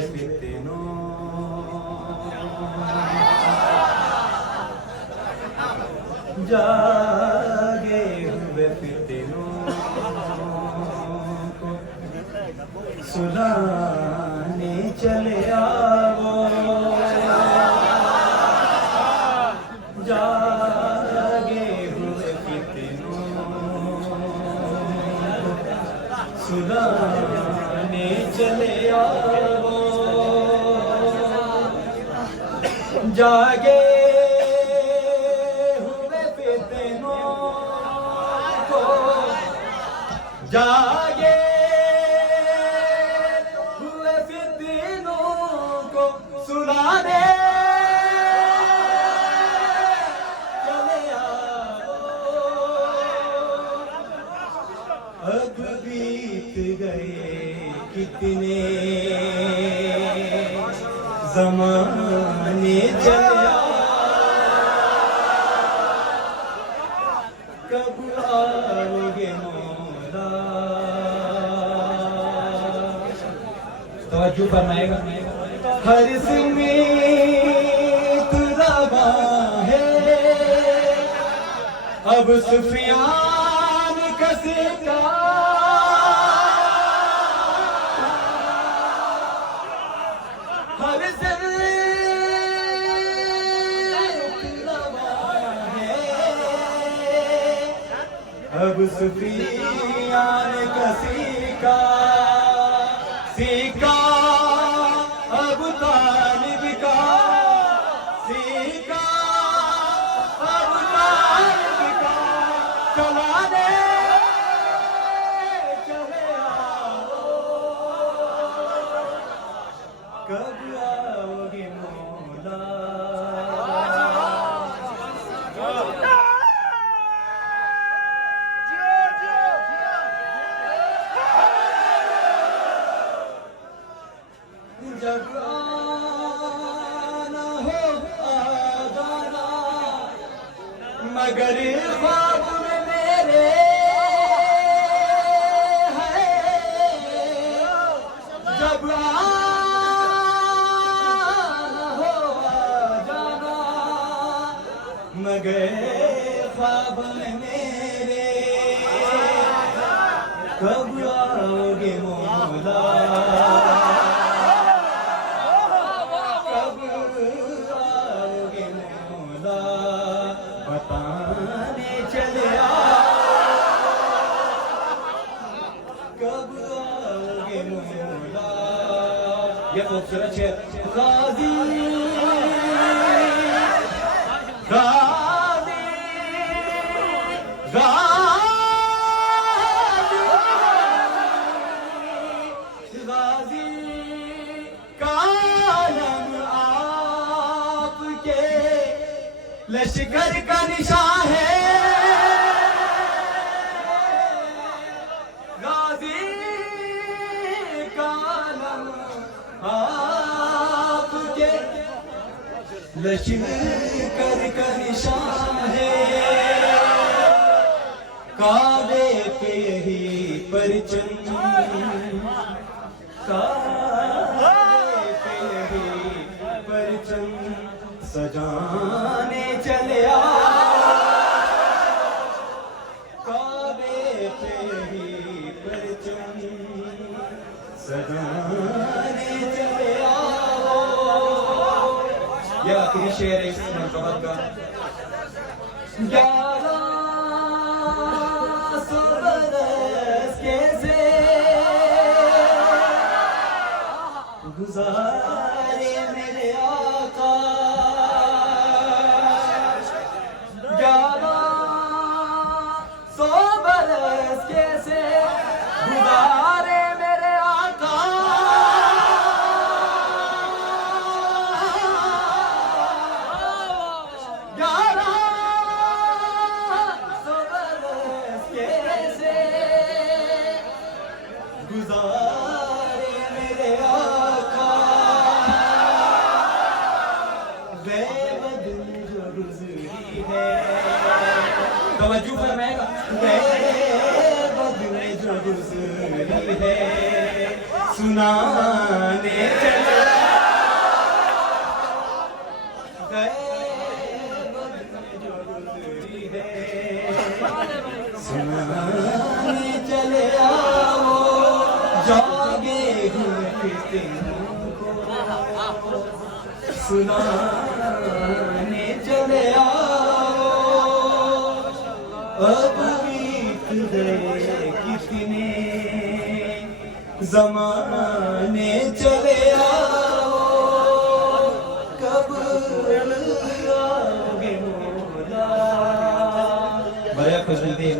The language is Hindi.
फितनों जागे हुए फितनों को सुनाने चले आओ, जागे हुए फितनों को सुनाने चले आओ, जागे जागे हुए फितनों को सुनाने चले आओ, अब बीत गए कितने ज़माने चले आओ, कब आओगे तवज्जो फरमाएगा। हर सिमीत रवा है अब सुफियान कसेगा, हर सिमीत रवा है अब सुफियान कसेगा, सीखा अब तालिब का, सीखा अब तालिब का, चलाने चले आओ, कब आओगे मौला, जब आना हो आना मगर ख्वाब में मेरे है, जब आना हो जाना मगर ख्वाब में मेरे, कब आओगे मौला, बताने चले कब आओगे मौला। ये खूबसूरत शेर गाजी गाजी गाजी गाजी कालम आपके लश्कर का निशान है, गाजी कालम आपके लश्कर का निशान है, काबे पे ही परचम, काबे पे ही परचम सजाने चले आओ, काबे पे ही परचम सजाने चले आओ। यह आखिरी शेर है इस मरतबा का। 1100 बरस कैसे गुजारे मेरे आका, 1100 बरस कैसे गुजारे मेरे आका, 1100 बरस कैसे गुजारे मेरे आका, बेबदुल जो गुज़री है, तवज्जो फरमाएगा, बेबदुल जो गुज़री है सुनाने चले सुनाने चले आओ जागे हुए फितनों को, सुनाने चले आओ अब बीत गए कितने ज़माने, चले आओ कब आओगे मौला। बड़ा खुश मिलती है